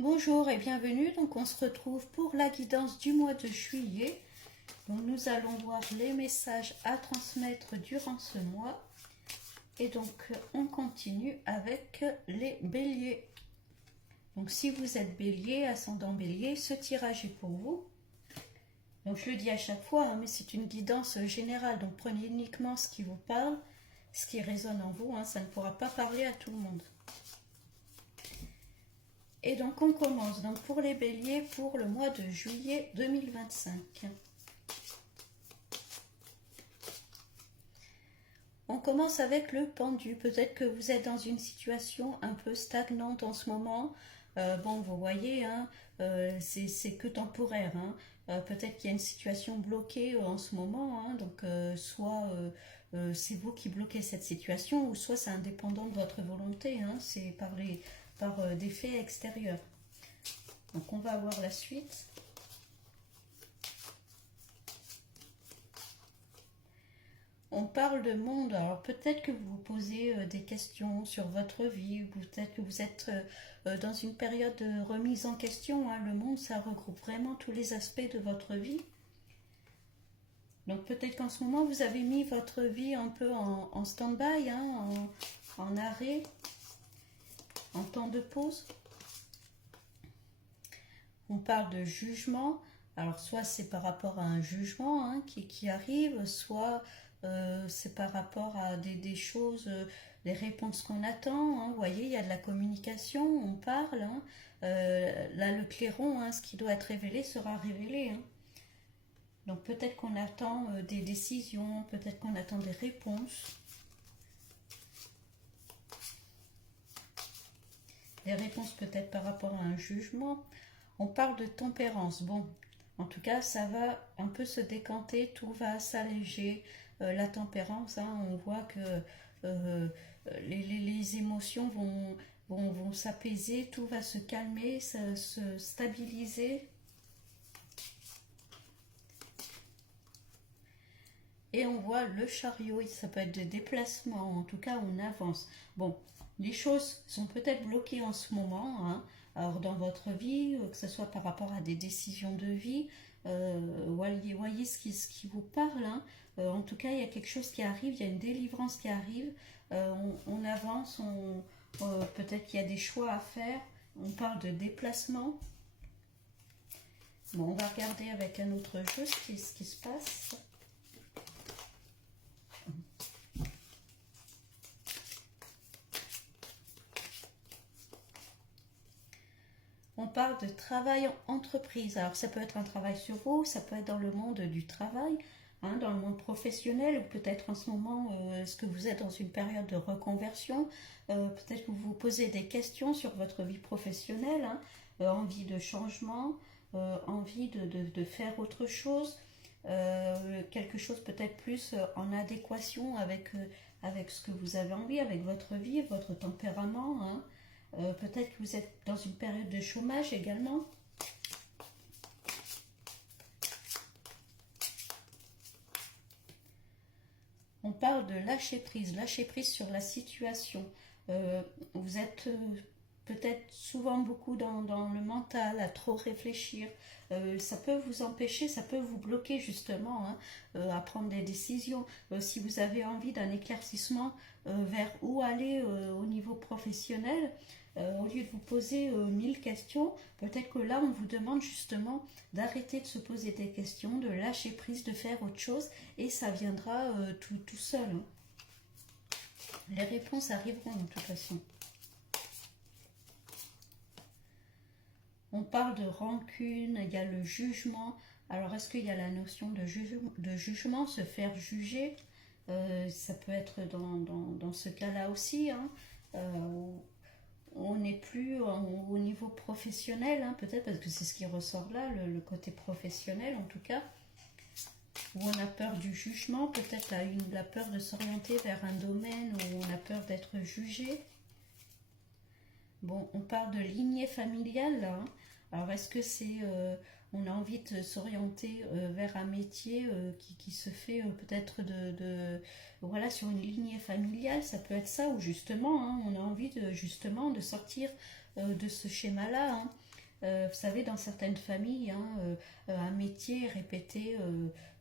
Bonjour et bienvenue, donc on se retrouve pour la guidance du mois de juillet. Donc nous allons voir les messages à transmettre durant ce mois. Et donc on continue avec les béliers. Donc si vous êtes bélier, ascendant bélier, ce tirage est pour vous. Donc je le dis à chaque fois, mais c'est une guidance générale, donc prenez uniquement ce qui vous parle, ce qui résonne en vous, ça ne pourra pas parler à tout le monde. Et donc on commence donc pour les béliers pour le mois de juillet 2025. On commence avec le pendu. Peut-être que vous êtes dans une situation un peu stagnante en ce moment. Bon, vous voyez, c'est que temporaire. Peut-être qu'il y a une situation bloquée en ce moment. Donc, soit c'est vous qui bloquez cette situation, ou soit c'est indépendant de votre volonté. C'est par des faits extérieurs. Donc, on va voir la suite. On parle de monde, alors peut-être que vous vous posez des questions sur votre vie, peut-être que vous êtes dans une période de remise en question. Le monde, ça regroupe vraiment tous les aspects de votre vie. Donc peut-être qu'en ce moment, vous avez mis votre vie un peu en stand-by, en arrêt, en temps de pause. On parle de jugement. Alors soit c'est par rapport à un jugement qui arrive, soit c'est par rapport à des choses, des réponses qu'on attend. Vous voyez, il y a de la communication, on parle. Là, le clairon, ce qui doit être révélé sera révélé. Donc peut-être qu'on attend des décisions, peut-être qu'on attend des réponses. Des réponses peut-être par rapport à un jugement. On parle de tempérance. Bon, en tout cas, ça va un peu se décanter, tout va s'alléger. La tempérance, on voit que les émotions vont s'apaiser, tout va se calmer, se stabiliser. Et on voit le chariot, ça peut être des déplacements, en tout cas on avance. Bon, les choses sont peut-être bloquées en ce moment, alors dans votre vie, que ce soit par rapport à des décisions de vie, voyez ce qui vous parle. En tout cas, il y a quelque chose qui arrive, il y a une délivrance qui arrive, on avance, peut-être qu'il y a des choix à faire, on parle de déplacement. Bon, on va regarder avec un autre jeu ce qui se passe. On parle de travail en entreprise. Alors ça peut être un travail sur vous, ça peut être dans le monde du travail, dans le monde professionnel, ou peut-être en ce moment, est-ce que vous êtes dans une période de reconversion, peut-être que vous vous posez des questions sur votre vie professionnelle, envie de changement, envie de faire autre chose, quelque chose peut-être plus en adéquation avec ce que vous avez envie, avec votre vie, votre tempérament. Peut-être que vous êtes dans une période de chômage également. On parle de lâcher prise sur la situation. Vous êtes peut-être souvent beaucoup dans le mental, à trop réfléchir. Ça peut vous empêcher, ça peut vous bloquer justement à prendre des décisions. Si vous avez envie d'un éclaircissement vers où aller au niveau professionnel, au lieu de vous poser 1000 questions, peut-être que là on vous demande justement d'arrêter de se poser des questions, de lâcher prise, de faire autre chose, et ça viendra tout seul. Les réponses arriveront de toute façon. On parle de rancune, il y a le jugement. Alors est-ce qu'il y a la notion de jugement, se faire juger? Ça peut être dans ce cas-là aussi. On n'est plus au niveau professionnel, peut-être parce que c'est ce qui ressort là, le côté professionnel en tout cas, où on a peur du jugement, peut-être la peur de s'orienter vers un domaine où on a peur d'être jugé. Bon, on parle de lignée familiale là. Alors est-ce que c'est on a envie de s'orienter vers un métier qui se fait peut-être voilà, sur une lignée familiale, ça peut être ça, ou justement on a envie justement de sortir de ce schéma-là, hein. Vous savez, dans certaines familles, hein, un métier est répété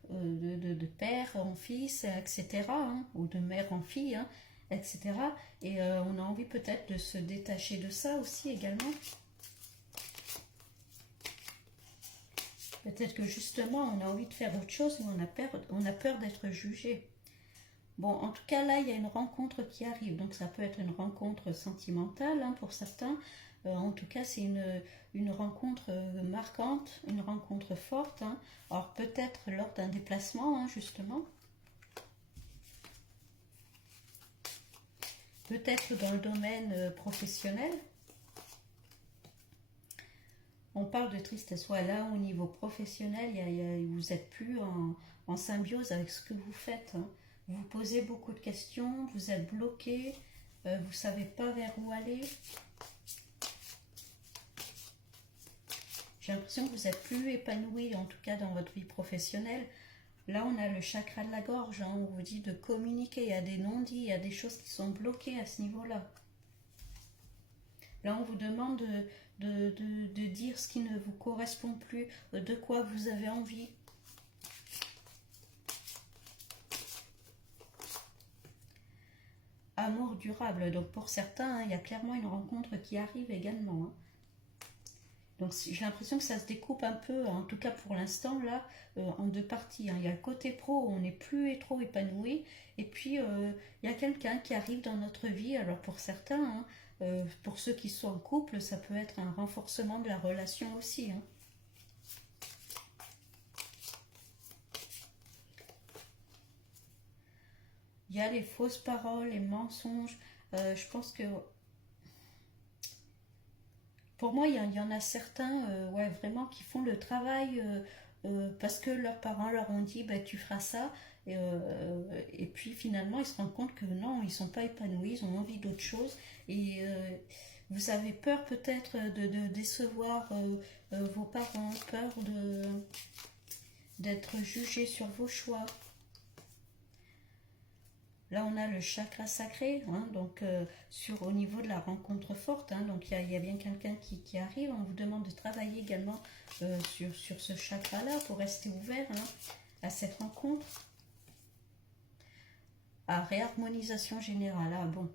de père en fils, etc., hein, ou de mère en fille, hein, etc. Et on a envie peut-être de se détacher de ça aussi également. Peut-être que justement, on a envie de faire autre chose, mais on a peur d'être jugé. Bon, en tout cas, là, il y a une rencontre qui arrive. Donc, ça peut être une rencontre sentimentale, hein, pour certains. En tout cas, c'est une rencontre marquante, une rencontre forte, hein. Alors, peut-être lors d'un déplacement, hein, justement. Peut-être dans le domaine professionnel. On parle de tristesse. Ouais, là, au niveau professionnel, vous n'êtes plus en symbiose avec ce que vous faites, hein. Vous vous posez beaucoup de questions, vous êtes bloqué, vous ne savez pas vers où aller. J'ai l'impression que vous n'êtes plus épanoui, en tout cas dans votre vie professionnelle. Là, on a le chakra de la gorge, hein, on vous dit de communiquer, il y a des non-dits, il y a des choses qui sont bloquées à ce niveau-là. Là, on vous demande de dire ce qui ne vous correspond plus, de quoi vous avez envie. Amour durable, donc pour certains, hein, il y a clairement une rencontre qui arrive également, hein. Donc j'ai l'impression que ça se découpe un peu, en tout cas pour l'instant là, en deux parties, hein. Il y a le côté pro où on n'est plus trop épanoui, et puis il y a quelqu'un qui arrive dans notre vie. Alors pour certains, hein, pour ceux qui sont en couple, ça peut être un renforcement de la relation aussi, hein. Il y a les fausses paroles, les mensonges. Je pense que pour moi, il y en a certains, ouais, vraiment, qui font le travail parce que leurs parents leur ont dit, bah, tu feras ça. Et puis finalement, ils se rendent compte que non, ils ne sont pas épanouis, ils ont envie d'autre chose. Et vous avez peur peut-être de décevoir vos parents, peur d'être jugé sur vos choix. Là, on a le chakra sacré, hein, donc au niveau de la rencontre forte, hein, donc il y a bien quelqu'un qui arrive. On vous demande de travailler également sur ce chakra-là pour rester ouvert, hein, à cette rencontre. À réharmonisation générale. Ah, bon.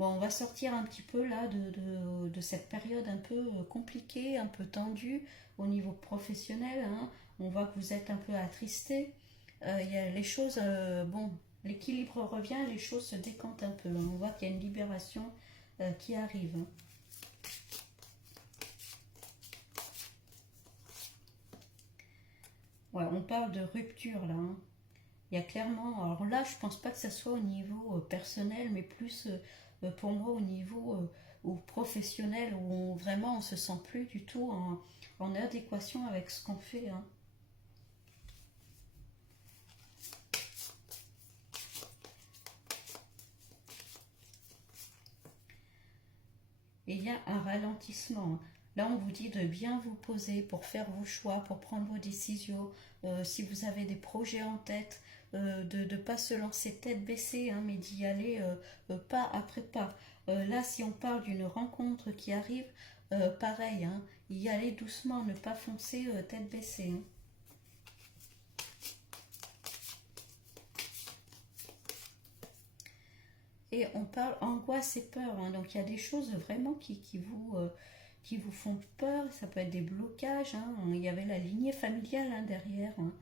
Bon, on va sortir un petit peu là de cette période un peu compliquée, un peu tendue au niveau professionnel, hein. On voit que vous êtes un peu attristé. Il y a les choses, bon, l'équilibre revient, les choses se décantent un peu, hein. On voit qu'il y a une libération qui arrive, hein. Ouais, on parle de rupture là, hein. Il y a clairement, alors là, je pense pas que ça soit au niveau personnel, mais plus pour moi au niveau professionnel, où vraiment on se sent plus du tout en adéquation avec ce qu'on fait, hein. Et il y a un ralentissement. Là, on vous dit de bien vous poser pour faire vos choix, pour prendre vos décisions. Si vous avez des projets en tête, de ne pas se lancer tête baissée, hein, mais d'y aller pas après pas. Là, si on parle d'une rencontre qui arrive, pareil, hein, y aller doucement, ne pas foncer tête baissée, hein. Et on parle angoisse et peur, hein. Donc il y a des choses vraiment qui vous font peur. Ça peut être des blocages, hein. Il y avait la lignée familiale, hein, derrière, hein.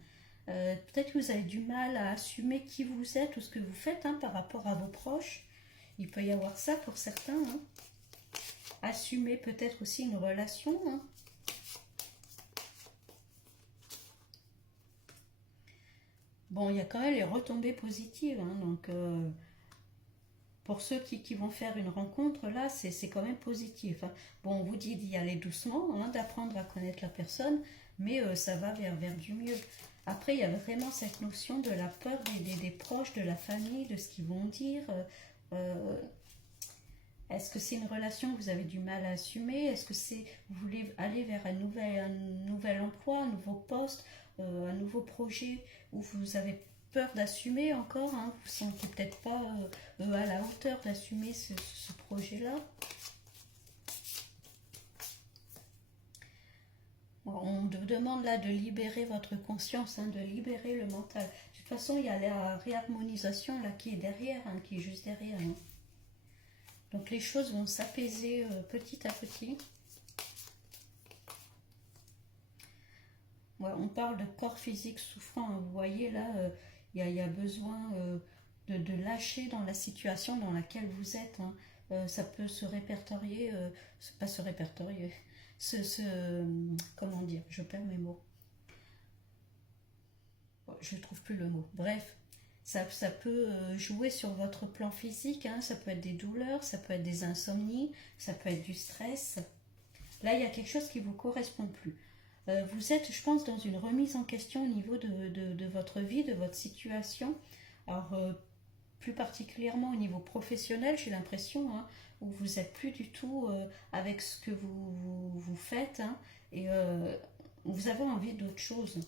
Peut-être que vous avez du mal à assumer qui vous êtes ou ce que vous faites, hein, par rapport à vos proches. Il peut y avoir ça pour certains, hein. Assumer peut-être aussi une relation, hein. Bon, il y a quand même les retombées positives, hein, donc pour ceux qui vont faire une rencontre, là, c'est quand même positif, hein. Bon, on vous dit d'y aller doucement, hein, d'apprendre à connaître la personne, mais ça va vers du mieux. Après, il y a vraiment cette notion de la peur des proches, de la famille, de ce qu'ils vont dire. Euh, Est-ce que c'est une relation que vous avez du mal à assumer? Est-ce que vous voulez aller vers un nouvel emploi, un nouveau poste, un nouveau projet où vous avez peur d'assumer encore, hein, vous ne vous sentez peut-être pas à la hauteur d'assumer ce projet-là? On vous demande là de libérer votre conscience, hein, de libérer le mental. De toute façon, il y a la réharmonisation là qui est derrière, hein, qui est juste derrière. Hein. Donc les choses vont s'apaiser petit à petit. Ouais, on parle de corps physique souffrant. Hein. Vous voyez là, il y a besoin de lâcher dans la situation dans laquelle vous êtes. Hein. Ça peut se répertorier, pas se répertorier, comment dire, je perds mes mots. Bon, je ne trouve plus le mot. Bref, ça peut jouer sur votre plan physique. Hein. Ça peut être des douleurs, ça peut être des insomnies, ça peut être du stress. Là, il y a quelque chose qui ne vous correspond plus. Vous êtes, je pense, dans une remise en question au niveau de votre vie, de votre situation. Alors, plus particulièrement au niveau professionnel, j'ai l'impression, hein, où vous n'êtes plus du tout avec ce que vous faites, hein, et vous avez envie d'autre chose.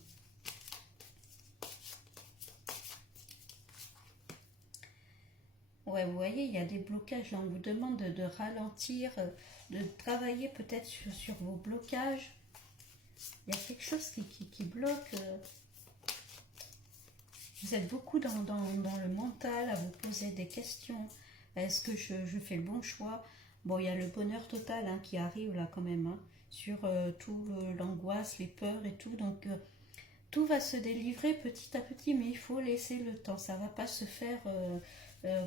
Ouais, vous voyez, il y a des blocages. Là, on vous demande de ralentir, de travailler peut-être sur vos blocages. Il y a quelque chose qui bloque. Vous êtes beaucoup dans le mental, à vous poser des questions. Est-ce que je fais le bon choix? Bon, il y a le bonheur total hein, qui arrive là quand même, hein, sur tout l'angoisse, les peurs et tout. Donc, tout va se délivrer petit à petit, mais il faut laisser le temps. Ça ne va pas se faire...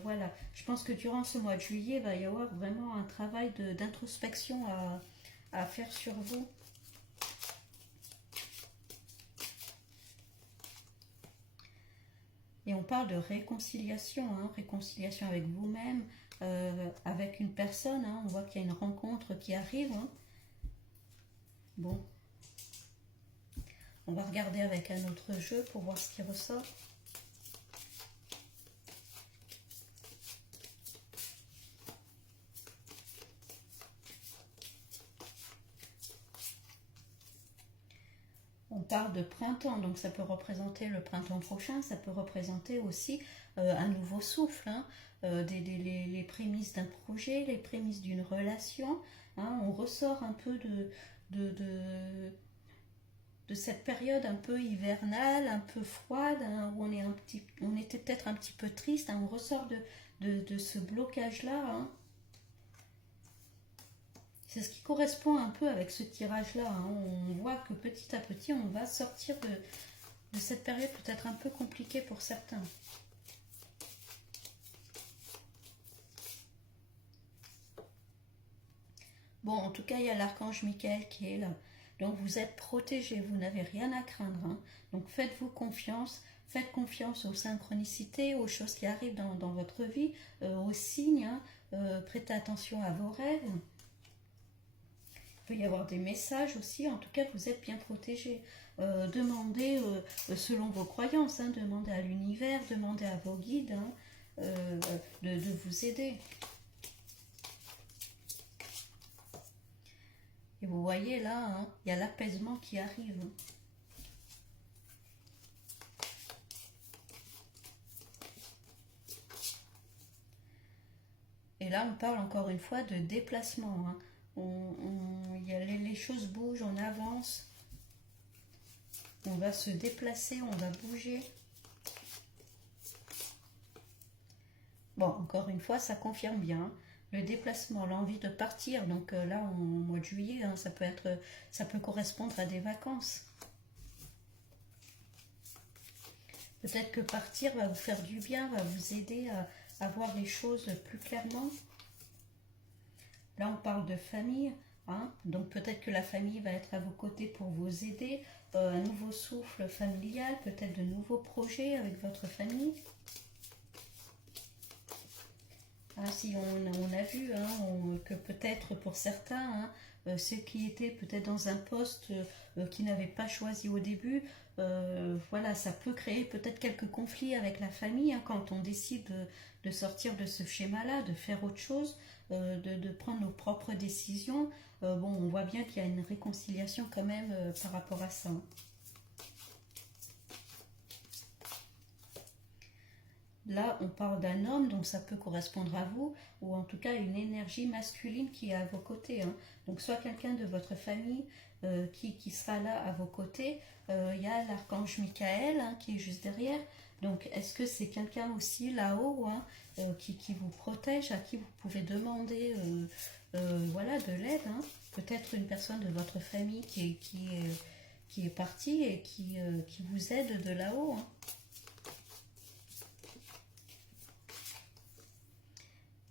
voilà. Je pense que durant ce mois de juillet, il va y avoir vraiment un travail d'introspection à faire sur vous. Et on parle de réconciliation, hein, réconciliation avec vous-même, avec une personne. Hein, on voit qu'il y a une rencontre qui arrive. Hein. Bon. On va regarder avec un autre jeu pour voir ce qui ressort. On parle de printemps, donc ça peut représenter le printemps prochain, ça peut représenter aussi un nouveau souffle, hein, les prémices d'un projet, les prémices d'une relation. Hein, on ressort un peu de cette période un peu hivernale, un peu froide, hein, où on était peut-être un petit peu triste. Hein, on ressort de ce blocage-là. Hein. C'est ce qui correspond un peu avec ce tirage-là. Hein. On voit que petit à petit, on va sortir de cette période peut-être un peu compliquée pour certains. Bon, en tout cas, il y a l'archange Michael qui est là. Donc, vous êtes protégés, vous n'avez rien à craindre. Hein. Donc, faites-vous confiance. Faites confiance aux synchronicités, aux choses qui arrivent dans votre vie, aux signes. Hein. Prêtez attention à vos rêves. Il peut y avoir des messages aussi, en tout cas vous êtes bien protégés. Demandez selon vos croyances, hein, demandez à l'univers, demandez à vos guides hein, de vous aider. Et vous voyez là, hein, il y a l'apaisement qui arrive. Et là on parle encore une fois de déplacement. Hein. Les choses bougent, on avance, on va se déplacer, on va bouger. Bon, encore une fois, ça confirme bien le déplacement, l'envie de partir. Donc là, au mois de juillet, hein, ça peut correspondre à des vacances. Peut-être que partir va vous faire du bien, va vous aider à voir les choses plus clairement. Là, on parle de famille, hein, donc peut-être que la famille va être à vos côtés pour vous aider. Un nouveau souffle familial, peut-être de nouveaux projets avec votre famille. Ah, si on a vu hein, que peut-être pour certains, hein, ceux qui étaient peut-être dans un poste qui n'avaient pas choisi au début, voilà, ça peut créer peut-être quelques conflits avec la famille hein, quand on décide de sortir de ce schéma-là, de faire autre chose. De prendre nos propres décisions, bon, on voit bien qu'il y a une réconciliation quand même par rapport à ça. Là, on parle d'un homme, donc ça peut correspondre à vous, ou en tout cas une énergie masculine qui est à vos côtés. Hein. Donc soit quelqu'un de votre famille qui sera là à vos côtés. Il y a l'archange Michael qui est juste derrière. Donc est-ce que c'est quelqu'un aussi là-haut qui vous protège, à qui vous pouvez demander voilà, de l'aide Peut-être une personne de votre famille qui est partie et qui vous aide de là-haut.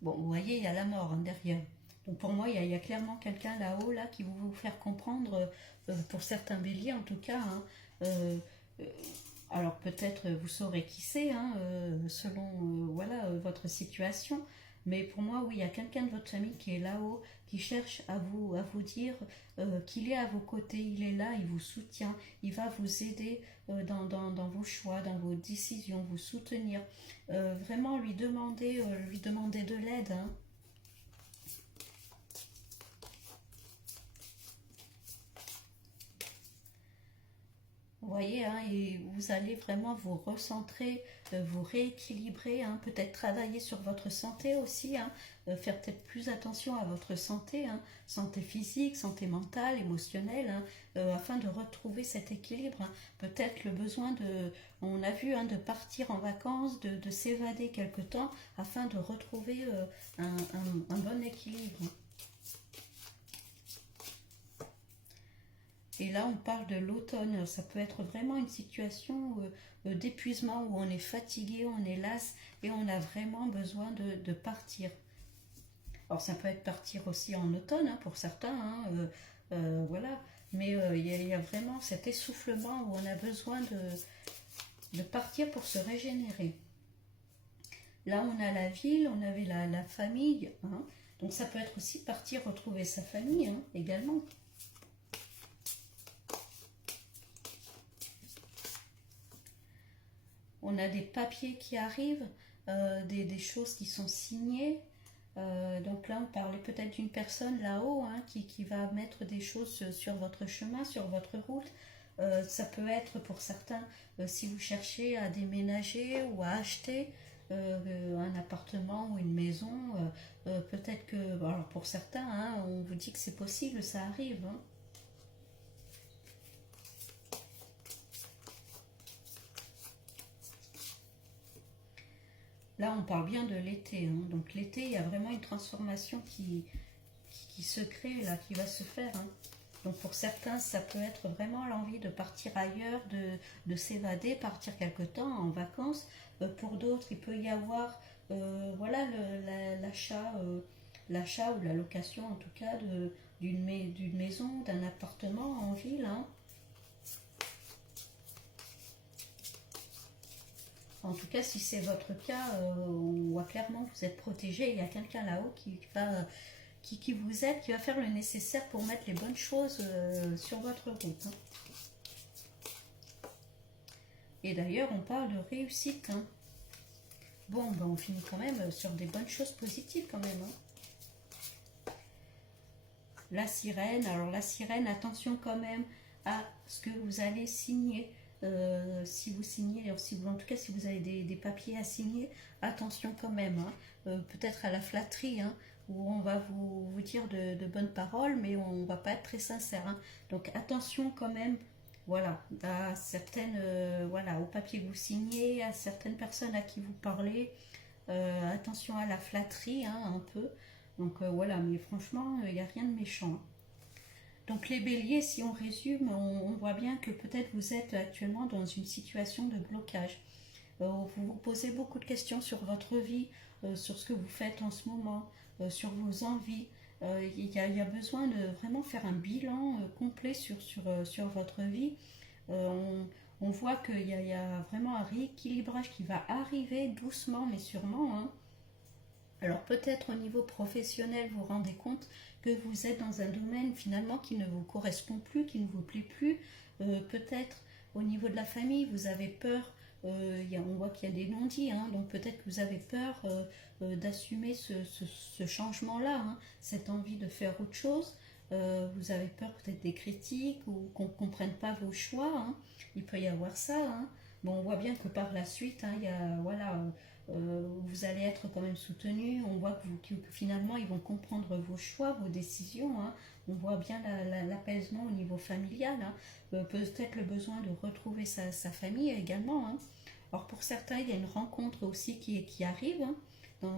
Bon, vous voyez, il y a la mort derrière. Donc pour moi, il y a clairement quelqu'un là-haut là, qui va vous faire comprendre, pour certains béliers en tout cas. Euh, euh, alors peut-être vous saurez qui c'est, selon voilà, votre situation. Mais pour moi, oui, il y a quelqu'un de votre famille qui est là-haut, qui cherche à vous dire qu'il est à vos côtés, il est là, il vous soutient, il va vous aider dans vos choix, dans vos décisions, vous soutenir. Vraiment lui demander de l'aide. Vous voyez, et vous allez vraiment vous recentrer, vous rééquilibrer, peut-être travailler sur votre santé aussi, faire peut-être plus attention à votre santé, santé physique, santé mentale, émotionnelle, afin de retrouver cet équilibre. Peut-être le besoin on a vu, de partir en vacances, de s'évader quelque temps, afin de retrouver un bon équilibre. Et là, on parle de l'automne. Ça peut être vraiment une situation d'épuisement où on est fatigué, on est las et on a vraiment besoin de partir. Alors, ça peut être partir aussi en automne pour certains, voilà. Mais il y a vraiment cet essoufflement où on a besoin de partir pour se régénérer. Là, on a la ville, on avait la famille. Donc, ça peut être aussi partir retrouver sa famille également. On a des papiers qui arrivent, des choses qui sont signées. Donc là, on parlait peut-être d'une personne là-haut qui va mettre des choses sur votre chemin, sur votre route. Ça peut être pour certains, si vous cherchez à déménager ou à acheter un appartement ou une maison, peut-être que, alors pour certains, on vous dit que c'est possible, ça arrive. Là, on parle bien de l'été. Donc l'été, il y a vraiment une transformation qui se crée, là, qui va se faire. Donc pour certains, ça peut être vraiment l'envie de partir ailleurs, de s'évader, partir quelque temps en vacances. Pour d'autres, il peut y avoir voilà, l'achat ou la location, en tout cas, d'une maison, d'un appartement en ville. En tout cas, si c'est votre cas, on voit clairement que vous êtes protégé. Il y a quelqu'un là-haut qui vous aide, qui va faire le nécessaire pour mettre les bonnes choses sur votre route. Et d'ailleurs, on parle de réussite. Bon, ben on finit quand même sur des bonnes choses positives quand même. La sirène, alors la sirène, attention quand même à ce que vous allez signer. Si vous signez, en tout cas si vous avez des papiers à signer, attention quand même, peut-être à la flatterie, où on va vous dire de bonnes paroles, mais on ne va pas être très sincère. Donc attention quand même, voilà, à certaines, voilà, aux papiers que vous signez, à certaines personnes à qui vous parlez, attention à la flatterie, un peu. Donc voilà, mais franchement, il n'y a rien de méchant. Donc les béliers, si on résume, on voit bien que peut-être vous êtes actuellement dans une situation de blocage. Vous vous posez beaucoup de questions sur votre vie, sur ce que vous faites en ce moment, sur vos envies. Il y a besoin de vraiment faire un bilan complet sur votre vie. On voit qu'il y a vraiment un rééquilibrage qui va arriver doucement mais sûrement. Alors peut-être au niveau professionnel, vous vous rendez compte que vous êtes dans un domaine finalement qui ne vous correspond plus, qui ne vous plaît plus. Peut-être au niveau de la famille, vous avez peur, on voit qu'il y a des non-dits, donc peut-être que vous avez peur d'assumer ce changement-là, cette envie de faire autre chose. Vous avez peur peut-être des critiques ou qu'on ne comprenne pas vos choix. Il peut y avoir ça. Bon, on voit bien que par la suite, il y a, voilà, vous allez être quand même soutenu. On voit que finalement, ils vont comprendre vos choix, vos décisions. on voit bien l'apaisement au niveau familial, hein. Peut-être le besoin de retrouver sa famille également, hein. Alors pour certains, il y a une rencontre aussi qui arrive, hein,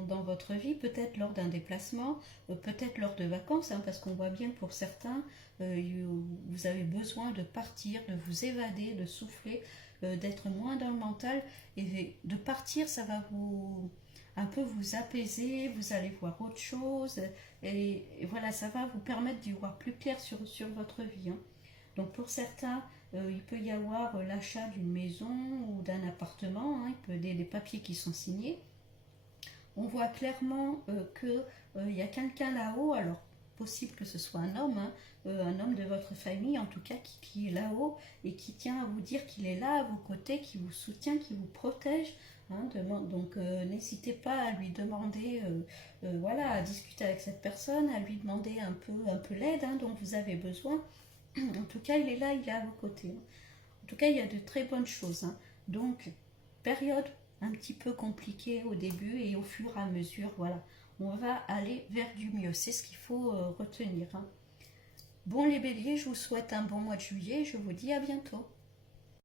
dans votre vie, peut-être lors d'un déplacement, peut-être lors de vacances, hein, parce qu'on voit bien que pour certains, vous avez besoin de partir, de vous évader, de souffler, d'être moins dans le mental, et de partir, ça va vous un peu vous apaiser, vous allez voir autre chose, et voilà, ça va vous permettre d'y voir plus clair sur votre vie, hein. Donc pour certains, il peut y avoir l'achat d'une maison ou d'un appartement, hein, des papiers qui sont signés. On voit clairement qu'il y a quelqu'un là-haut, alors possible que ce soit un homme de votre famille en tout cas, qui est là-haut et qui tient à vous dire qu'il est là à vos côtés, qui vous soutient, qui vous protège, hein. Donc n'hésitez pas à lui demander, voilà, à discuter avec cette personne, à lui demander un peu l'aide, hein, dont vous avez besoin. En tout cas, il est là, il est à vos côtés, hein. En tout cas, il y a de très bonnes choses, hein. Donc, période un petit peu compliquée au début, et au fur et à mesure, voilà, on va aller vers du mieux. C'est ce qu'il faut retenir, hein. Bon les béliers, je vous souhaite un bon mois de juillet. Je vous dis à bientôt.